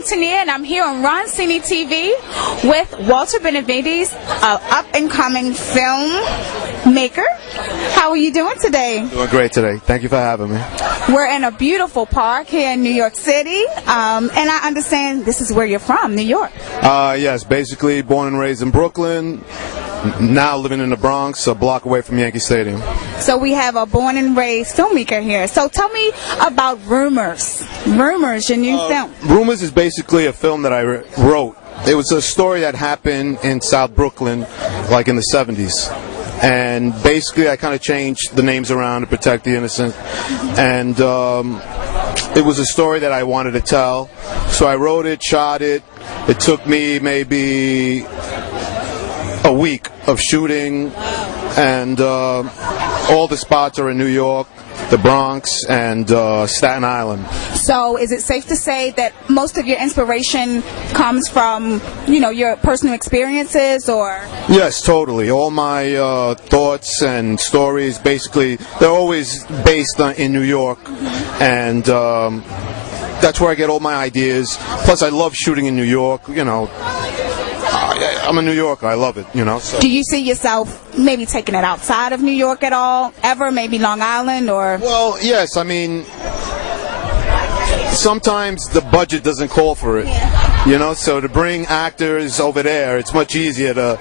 I'm Tania, and I'm here on Ron Cine TV with Walter Benavides, an up-and-coming filmmaker. How are you doing today? Doing great today. Thank you for having me. We're in a beautiful park here in New York City, and I understand this is where you're from, New York. Yes, basically born and raised in Brooklyn, now living in the Bronx, a block away from Yankee Stadium. So we have a born and raised filmmaker here. So tell me about Rumors. Rumors, your new film. Rumors is basically a film that I wrote. It was a story that happened in South Brooklyn, like in the 70s. And basically I kind of changed the names around to protect the innocent. And it was a story that I wanted to tell. So I wrote it, shot it. It took me maybe a week of shooting, and all the spots are in New York, the Bronx, and Staten Island. So is it safe to say that most of your inspiration comes from, you know, your personal experiences, or? Yes, totally. All my thoughts and stories, basically, they're always based in New York, and that's where I get all my ideas. Plus, I love shooting in New York, you know. I'm a New Yorker. I love it, you know. So. Do you see yourself maybe taking it outside of New York at all? Ever? Maybe Long Island or? Well, yes. I mean, sometimes the budget doesn't call for it, you know. So to bring actors over there, it's much easier to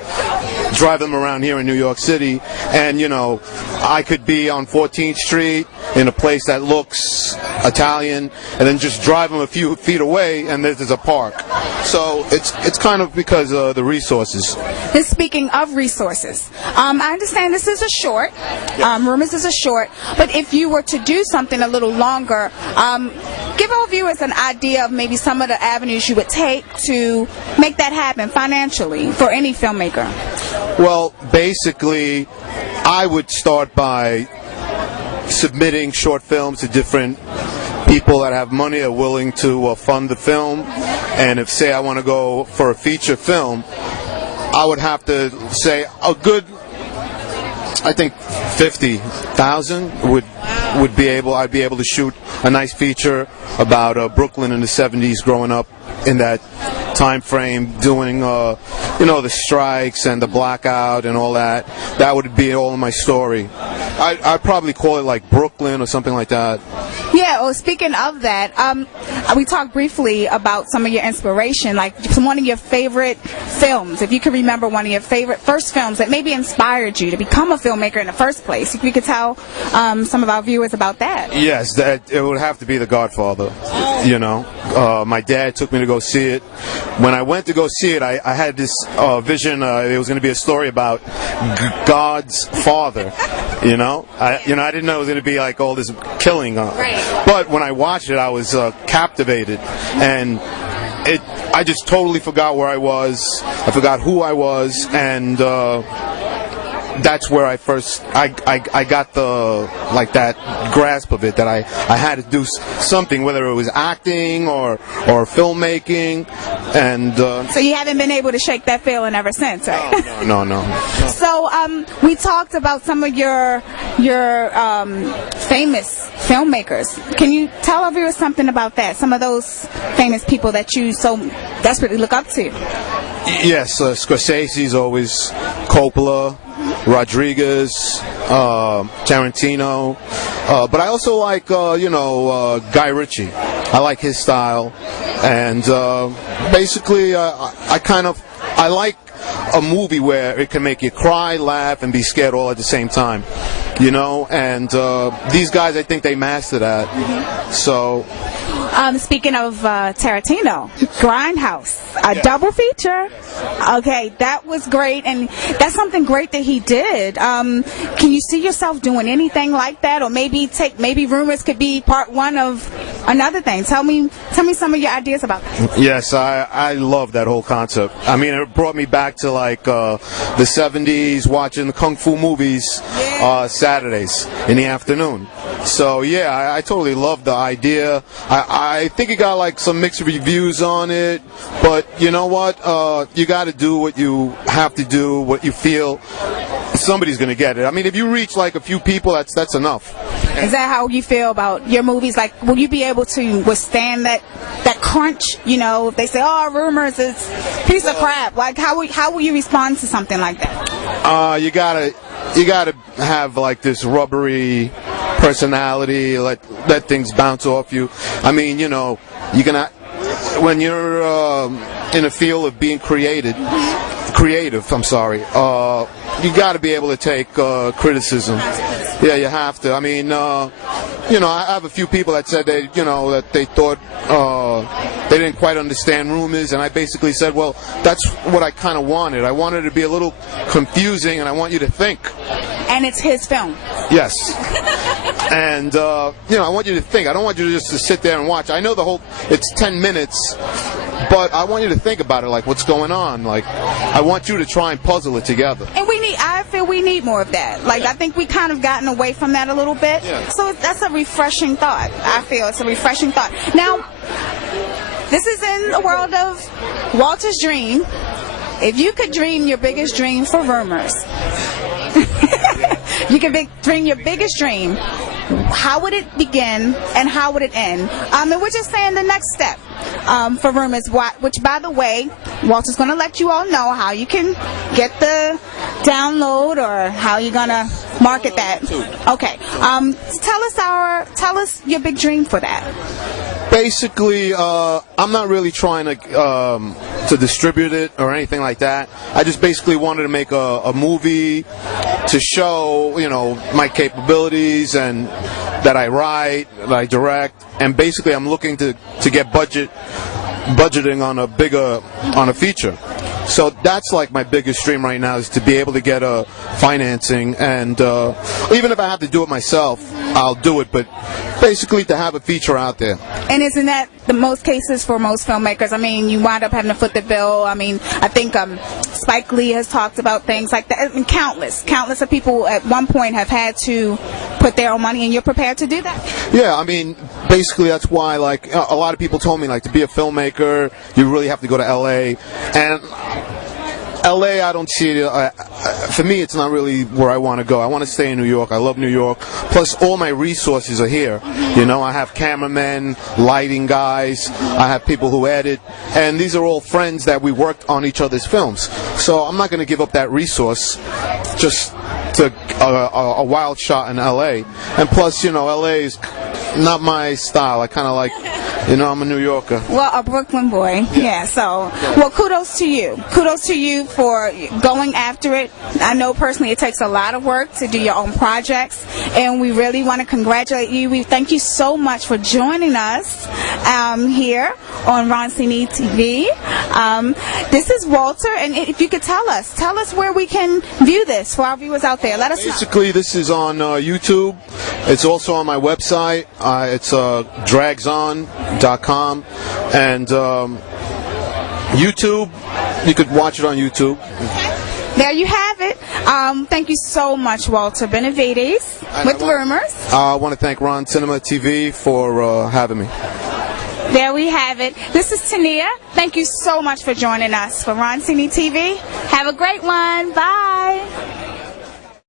drive them around here in New York City. And, you know, I could be on 14th Street in a place that looks Italian, and then just drive them a few feet away, and there's a park. So it's kind of because of the resources. And speaking of resources, I understand this is a short. Rumors is a short, but if you were to do something a little longer, give our viewers an idea of maybe some of the avenues you would take to make that happen financially for any filmmaker. Well, basically, I would start by submitting short films to different people that have money, are willing to fund the film. And if, say, I want to go for a feature film, I would have to say a good, I think, 50,000 I'd be able to shoot a nice feature about Brooklyn in the 70s, growing up in that time frame, doing you know, the strikes and the blackout and all that. That would be all in my story. I'd probably call it like Brooklyn or something like that. Yeah, well, speaking of that, we talked briefly about some of your inspiration, like one of your favorite films. If you can remember one of your favorite first films that maybe inspired you to become a filmmaker in the first place, if you could tell some of our viewers about that. Yes, it would have to be The Godfather. You know, my dad took me to go see it. When I went to go see it, I had this vision. It was going to be a story about God's father. You know, I didn't know it was going to be like all this killing. But when I watched it, I was captivated, and I just totally forgot where I was. I forgot who I was, and that's where I got the, like, that grasp of it, that I had to do something, whether it was acting or filmmaking, and so you haven't been able to shake that feeling ever since, right? No. So we talked about some of your famous filmmakers. Can you tell our viewers something about that? Some of those famous people that you so desperately look up to. Yes, Scorsese's always, Coppola, Rodriguez, Tarantino, but I also like Guy Ritchie. I like his style, and basically I like a movie where it can make you cry, laugh, and be scared all at the same time, you know. And these guys, I think they master that. Mm-hmm. So. Speaking of Tarantino, Grindhouse, a double feature. Okay, that was great, and that's something great that he did. Can you see yourself doing anything like that, or maybe Rumors could be part one of another thing? Tell me some of your ideas about that. Yes, I love that whole concept. I mean, it brought me back to like the 70s, watching the kung fu movies Saturdays in the afternoon. So yeah, I totally love the idea. I think it got like some mixed reviews on it, but you know what? You got to do what you have to do, what you feel somebody's going to get it. I mean, if you reach like a few people, that's enough. Is that how you feel about your movies? Like, will you be able to withstand that crunch? You know, if they say, "Oh, rumors is piece of crap." Like, how will you respond to something like that? You gotta have like this rubbery personality. Let things bounce off you. I mean, you know, you can when you're in a field of being creative. I'm sorry. You got to be able to take criticism. Yeah, you have to. I mean, you know, I have a few people that said that they thought they didn't quite understand rumors, and I basically said, well, that's what I kind of wanted. I wanted it to be a little confusing, and I want you to think. And it's his film. Yes. And you know, I want you to think. I don't want you just to sit there and watch. I know it's 10 minutes. But I want you to think about it, like what's going on. Like, I want you to try and puzzle it together. And I feel we need more of that. Like, I think we kind of gotten away from that a little bit. Yeah. So that's a refreshing thought. I feel it's a refreshing thought. Now, this is in the world of Walter's dream. If you could dream your biggest dream for Rumors, you could dream your biggest dream. How would it begin and how would it end? And we're just saying the next step for Rumors, which, by the way, Walter's going to let you all know how you can get the download or how you're going to market that. Okay. Tell us your big dream for that. Basically, I'm not really trying to distribute it or anything like that. I just basically wanted to make a movie to show, you know, my capabilities and that I write, that I direct, and basically I'm looking to get budgeting on a feature. So that's like my biggest dream right now, is to be able to get financing, and even if I have to do it myself, I'll do it, but basically to have a feature out there. And isn't that the most cases for most filmmakers? I mean, you wind up having to foot the bill. I mean, I think Spike Lee has talked about things like that, and countless of people at one point have had to put their own money, and you're prepared to do that? Yeah, I mean, basically that's why, like, a lot of people told me, like, to be a filmmaker, you really have to go to L.A., and LA, I don't see it. For me, it's not really where I want to go. I want to stay in New York. I love New York. Plus, all my resources are here. You know, I have cameramen, lighting guys. I have people who edit, and these are all friends that we worked on each other's films. So I'm not going to give up that resource just to a wild shot in LA. And plus, you know, LA is not my style. I kind of like, you know, I'm a New Yorker. Well, a Brooklyn boy. Yeah, so, well, kudos to you. Kudos to you for going after it. I know personally it takes a lot of work to do your own projects, and we really want to congratulate you. We thank you so much for joining us here on Roncini TV. This is Walter, and if you could tell us where we can view this for our viewers out there. Let us know. Basically, this is on YouTube. It's also on my website. It's dragson.com, and YouTube. You could watch it on YouTube. There you have it. Thank you so much, Walter Benavides, with Rumors. I want to thank Ron Cinema TV for having me. There we have it. This is Tania. Thank you so much for joining us for Roncini TV. Have a great one. Bye.